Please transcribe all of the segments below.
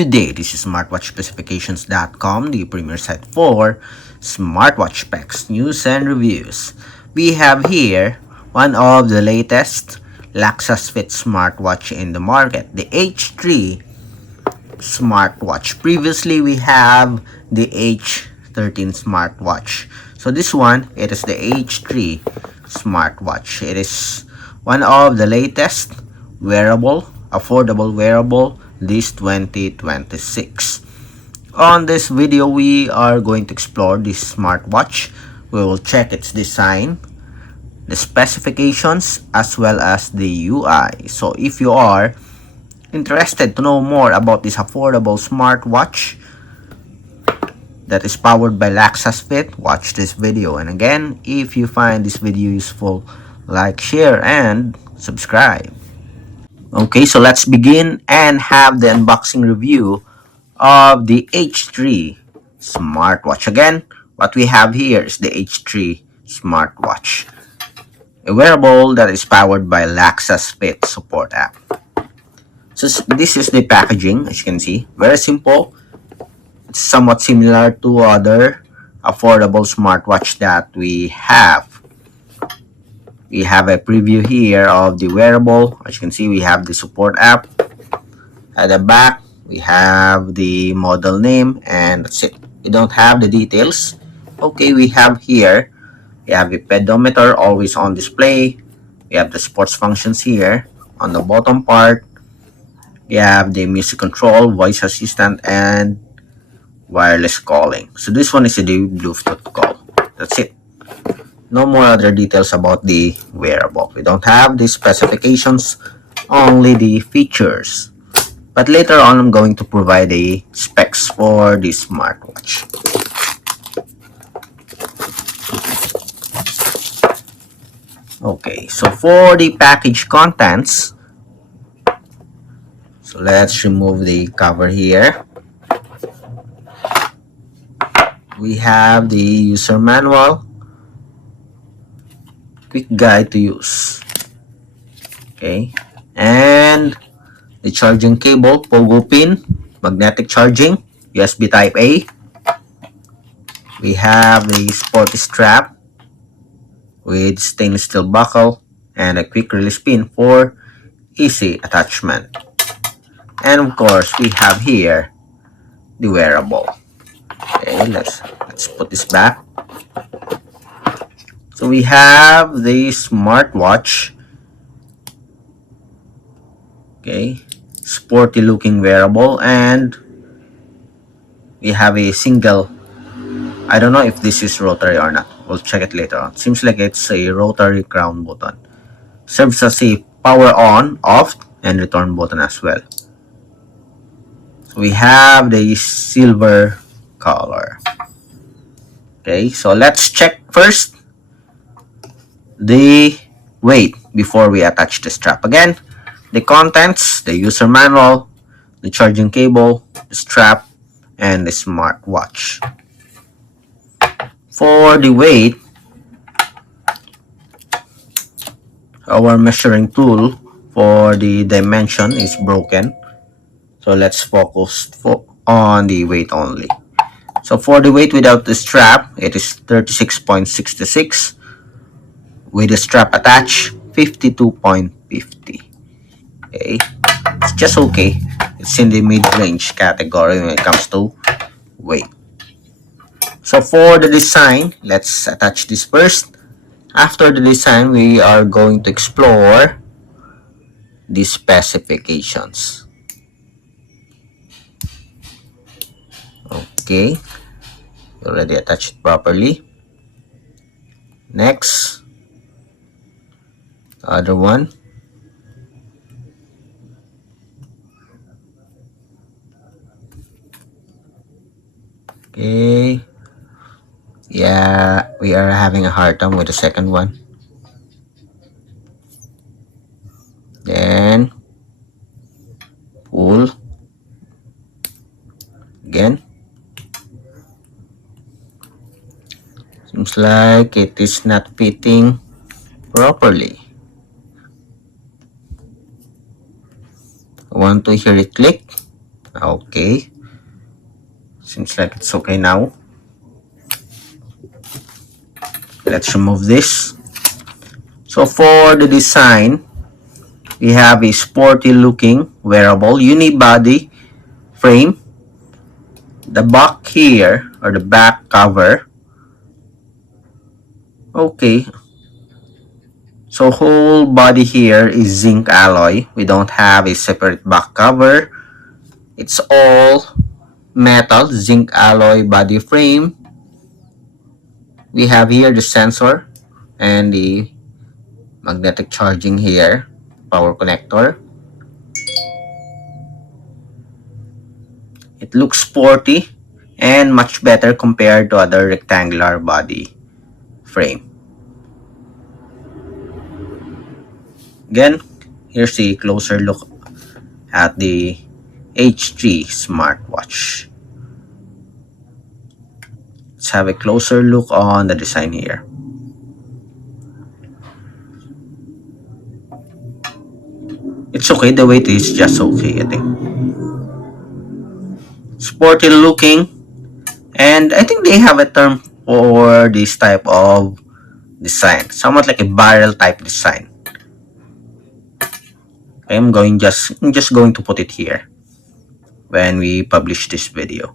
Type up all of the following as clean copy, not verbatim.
Good day, this is smartwatchspecifications.com, the premier site for smartwatch specs, news, and reviews. We have here one of the latest Laxasfit Smartwatch in the market, the H3 Smartwatch. Previously, we have the H13 Smartwatch. So this one, it is the H3 Smartwatch. It is one of the latest wearable, affordable wearable this 2026. On this video, we are going to explore this smartwatch. We will check its design, the specifications, as well as the UI. So if you are interested to know more about this affordable smartwatch that is powered by Laxasfit, watch this video. And again, if you find this video useful, like, share, and subscribe. Okay, so let's begin and have the unboxing review of the H3 Smartwatch. Again, what we have here is the H3 Smartwatch, a wearable that is powered by Laxasfit Support App. So this is the packaging, as you can see. Very simple. It's somewhat similar to other affordable smartwatch that we have. We have a preview here of the wearable. As you can see, we have the support app. At the back, we have the model name, and that's it. We don't have the details. Okay, we have here, we have a pedometer always on display. We have the sports functions here. On the bottom part, we have the music control, voice assistant, and wireless calling. So this one is the Bluetooth call. That's it. No more other details about the wearable. We don't have the specifications, only the features. But later on, I'm going to provide the specs for this smartwatch. Okay, so for the package contents, so let's remove the cover here. We have the user manual, quick guide to use, okay, and the charging cable, pogo pin, magnetic charging, USB type A. We have the sporty strap with stainless steel buckle and a quick release pin for easy attachment. And of course, we have here the wearable. Okay, let's put this back. So we have the smartwatch. Okay, sporty looking wearable, and we have a single, I don't know if this is rotary or not. We'll check it later on. Seems like it's a rotary crown button. Serves as a power on, off, and return button as well. So we have the silver color. Okay, so let's check first the weight before we attach the strap. Again, the contents, the user manual, the charging cable, the strap, and the smartwatch. For the weight, our measuring tool for the dimension is broken. So let's focus on the weight only. So for the weight without the strap, it is 36.66. With the strap attached, 52.50. Okay, it's just okay. It's in the mid-range category when it comes to weight. So for the design, let's attach this first. After the design, we are going to explore the specifications. Okay, already attached it properly. Next, the other one. Okay, yeah, we are having a hard time with the second one. Then pull again. Seems like it is not fitting properly. I want to hear it click. Okay, seems like it's okay now. Let's remove this. So for the design, we have a sporty looking wearable unibody frame. The back here, or the back cover, okay, so whole body here is zinc alloy. We don't have a separate back cover. It's all metal zinc alloy body frame. We have here the sensor and the magnetic charging here, power connector. It looks sporty and much better compared to other rectangular body frame. Again, here's a closer look at the H3 Smartwatch. Let's have a closer look on the design here. It's okay, the weight is just okay, I think. Sporty looking, and I think they have a term for this type of design, somewhat like a barrel type design. I'm just going to put it here when we publish this video.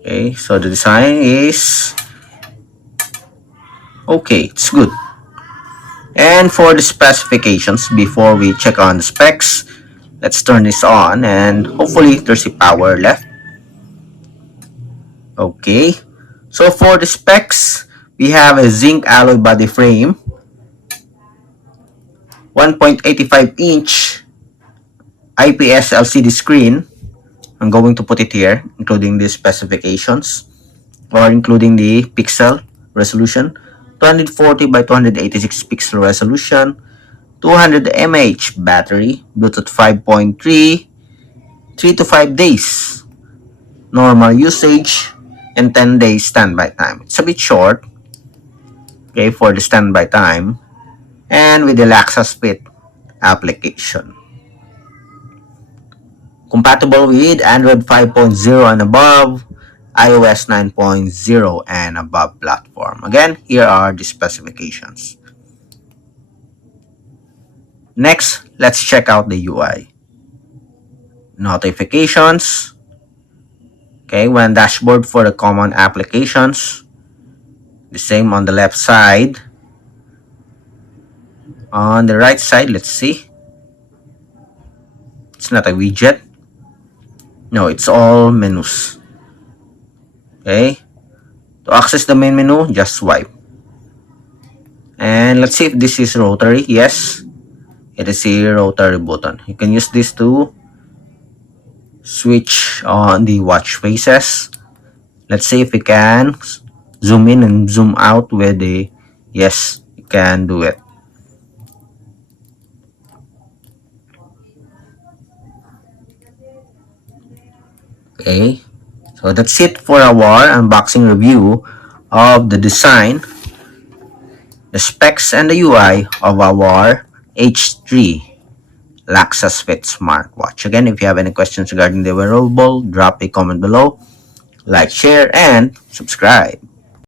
Okay, so the design is okay, it's good. And for the specifications, before we check on the specs, let's turn this on and hopefully there's a power left. Okay, so for the specs, we have a zinc alloy body frame, 1.85-inch IPS LCD screen. I'm going to put it here, including the specifications, or including the pixel resolution. 240 by 286 pixel resolution, 200 mAh battery, Bluetooth 5.3, 3 to 5 days normal usage, and 10 days standby time. It's a bit short, okay, for the standby time, and with the Laxasfit application. Compatible with Android 5.0 and above, iOS 9.0 and above platform. Again, here are the specifications. Next, let's check out the UI. Notifications. Okay, one dashboard for the common applications. The same on the left side. On the right side, let's see. It's not a widget. No, it's all menus. Okay. To access the main menu, just swipe. And let's see if this is rotary. Yes, it is a rotary button. You can use this to switch on the watch faces. Let's see if we can zoom in and zoom out with the, yes, you can do it. Okay, so that's it for our unboxing review of the design, the specs, and the UI of our H3 Laxasfit Smartwatch. Again, if you have any questions regarding the wearable, drop a comment below, like, share, and subscribe.